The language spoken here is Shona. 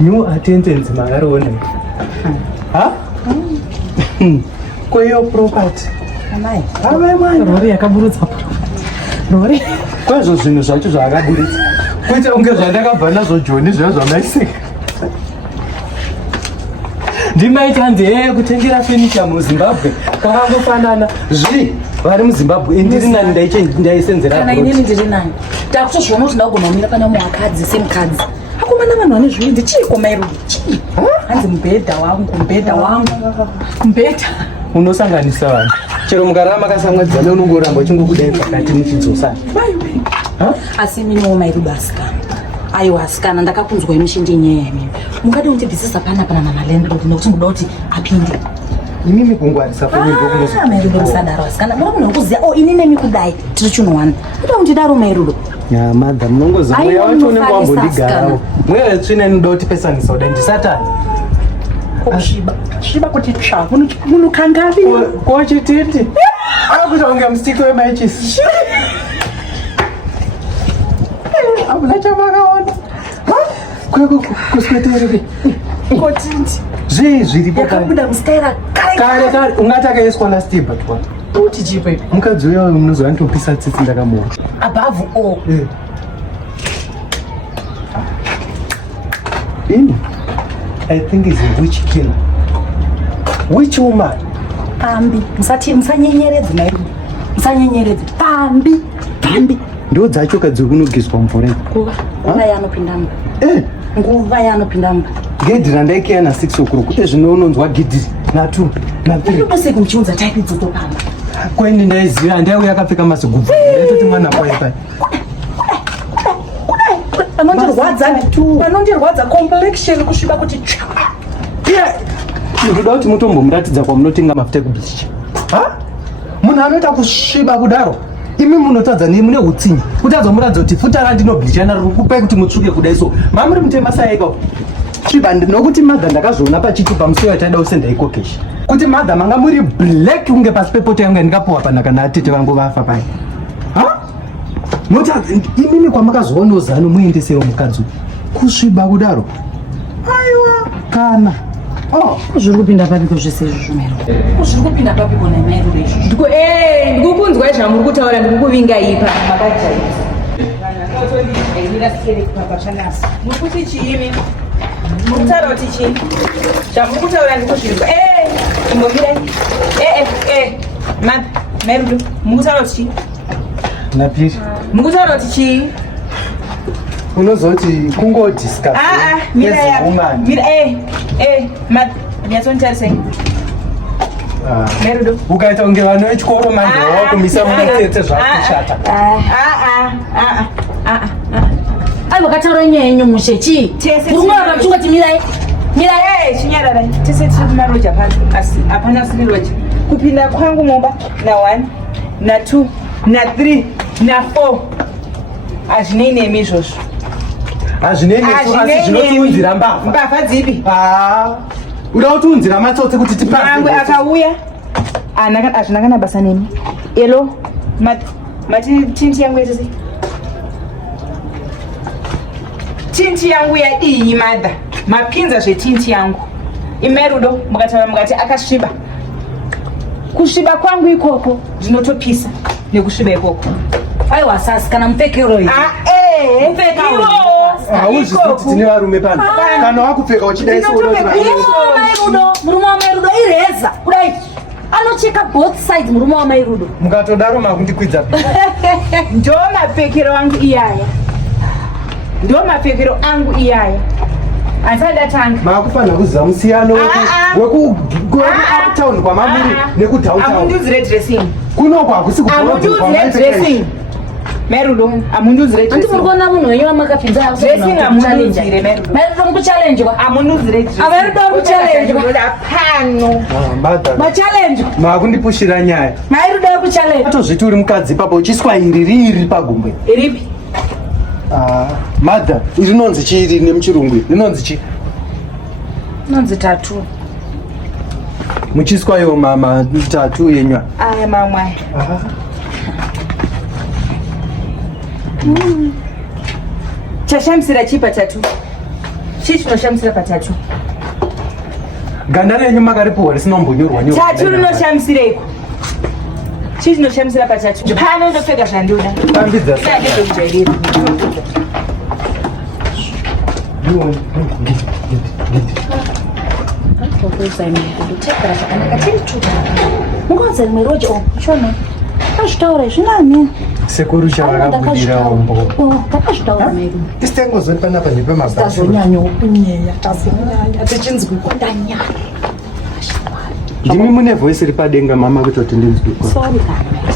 New attendance, Magarone. Huh? Kwaye property. Amai. Mwana. Rori yakaburutsa. Rori. Kwazvo zvinhu zvacho zvakaburitsa. Kuita unge zvandakabva nazvo Joni zvamaisika. Ndimaita hanze kutengera furniture muZimbabwe kwakangofanana vari muZimbabwe ndiri nani ndaisenzera kana inini ndiri nani takutozviona kuti ndagona kana mukadzi semukadzi akomana vanhu vane zvivindi chiko mairo chii hanzi mubhedha wangu mubhedha unosanganisa vanhu chero mukarara makasamwadzana unongoramba uchingokudai pakati muchidzosana asi miniwo mairudo asikana aiwa asikana ndakakunzwa inoshinda inyaya yamini mungade kundibvisisa panapa namalandlord nekuti muda kuti apinde inini kungwarisa foni mairudo musadaro asikana muri munhu wekuziva ini nemi kudai tiri chunowana kuda kundidaro mairudo madha munongoziva mweya wacho unenge wambondigarawo mweya wetsvina inoda kuti pesanisa kudai ndisatani shiba kuti tsva munokangavi kochititi akuita kunge mustiki wemaichisi abula chamakaona kuswetereke kotindi zviripo yakabuda mustaira kare ungati akaiswa nastibha twa uti chipo mukadzi uya munozwa ndopisa tsitsi ndakamuona above all I think is a witch killer. Which woman? Pambi, musanyenyeredze mairudo. Musanyenyeredze. Pambi. Ndo dzacho dzikunogiswa mvura. Nguva yanopinda mba. Nguva yanopinda mba. Gedi randaikeya na 6 o'clock. Kuti zvino unonzwa gedi na 2 na 3. Unobose kuchiudza type dzotopamba. Kwendi ndaiziva ndaiuya akapfeka masigubvu. Ndaitoti mwana kwaye pai. Panondirwadza complexion kusviba kuti tsva. Ndoda kuti mutombomuratidza kwamunotenga mafuta ekublisha. Munhu anoita kusviba kudaro imi munotadza mune utsinye kuti azomuratidza kuti futa randinoblisha naro rikupai kuti mutsvuke kudai so mamuri mutema saika sviba nokuti madha ndakazviona pachitupa musi wataida usendaikokesha kuti madha manga muri black kunge pasi pepoto yangu yandikapuwa panaka naatete vangu vafa pai noti imimi kwamakazoona uzano muendesewo mukadzi kusviba kudaro aiwa kana zviri kupinda papiko zvese izvo zvomero zviri kupinda papiko namairo izvo ndikukunzwa zvamuri kutaura ndikukuvinga ipa murikuti chiimi murikutaura kuti chii zvamuri kutaura ndikuzvinzwa imbomirai mairudo murikutaura kuti chii napiri murikutaura kuti chii unozoti kungodiscuss nyatsonitarisai mairudo ukaita kunge vanhu vechikoro manje wakumisa munotsetse zvakushata ai vakataura nyaya yenyu mushe chii urikuona kuchingoti mirai chinyararai tese tiri kumaroja pano asi hapana siri roja kupinda kwangu mumba na1 na2 na3 na4 hazvinei nemi izvozvo hazvinei asi zvinotiunzira mbavha dzipi uda kutiunzira matsotse kuti tipamwe akauya hazvina kana basa nemi elo mati tinti yangu yetese tinti yangu yadii madha mapinza zvetinti yangu imairudo mukataura mukati akasviba kusviba kwangu ikoko zvinotopisa nekusviba ikoko aiwa sasi kana mupfekero hauzvizoti tine varume pano kana wakupfeka uchidaisoomairudo murume wamairudo ireza kudai anocheka both sides murume wamairudo mukatodaro makundikwidza ndo mapfekero angu iyaya ansadatanga makufanira kuziva musiyano wekuuptown kwamamuri nekudowntownamunduzire dressing kunoko hakusi dressing mairudo amunduzire andi muri kuona munhu wenyu wamakapinza dressing amunduzire mairudo mukuchallenjwa amunduzire avairudo mukuchallenjwa pano machallenjwa makundipushira nyaya mairudo yekuchallenjwa atozviti uri mukadzi ipapo uchiswa iri riri pagumbe iripi madha rinonzi chii nemuchirungu rinonzi chii inonzi tatu muchiswayo matatu yenywa aya mamwe chashamisira chii patatu? Chii chinoshamisira patatu? Ganda renyu makaripuwa risina kumbonyorwa nyorwa. Tatu rinoshamisireko. Chii chinoshamisira patatu? Pano ndopfeka zvandoda. Tambidza Ina ndezvokujairira. Kutekera zvakanaka tiri tuka mungoanza rimwe roja chona takazvitaura zvinani sekuru chavakabudira umbo takazvitaura medu tisitengozori panapa nepamabhazi tazonyanyawo kunyeya tazonyanya tichinzwi kwandanyanya ndimi mune voice iri padenga mama kutoti ndinzwi sorry kana